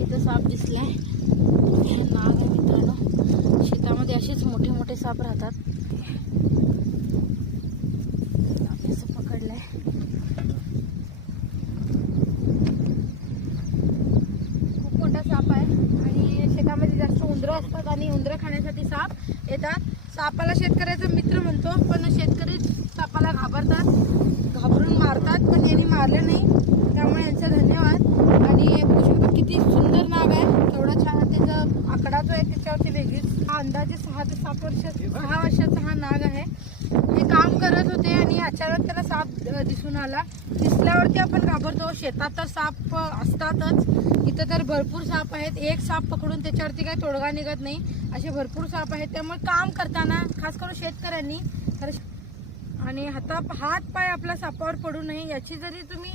इथं साप दिसलाय, नाग आहे मित्रांनो. शेतामध्ये असेच मोठे मोठे साप राहतात. असं पकडलंय. खूप मोठा साप आहे आणि शेतामध्ये जास्त उंदरं असतात आणि उंदरं खाण्यासाठी साप येतात. सापाला शेतकऱ्याचा मित्र म्हणतो, पण शेतकरी सापाला घाबरतात, घाबरून मारतात, पण यांनी मारलं नाही, त्यामुळे यांचा धन्यवाद. आणि किती सुंदर नाग आहे, केवढा छान त्याचा आकडा जो आहे त्याच्यावरती वेगळीच. हा अंदाजे 6 ते 7 वर्षाचा हा नाग आहे. हे काम करत होते आणि अचानक त्याला साप दिसून आला. दिसल्यावरती आपण घाबरतो. शेतात तर साप असतातच, इथं तर भरपूर साप आहेत. एक साप पकडून त्याच्यावरती काही तोडगा निघत नाही, असे भरपूर साप आहेत. त्यामुळे काम करताना खास करून शेतकऱ्यांनी आणि हात पाय आपला सापावर पडू नये याची जरी तुम्ही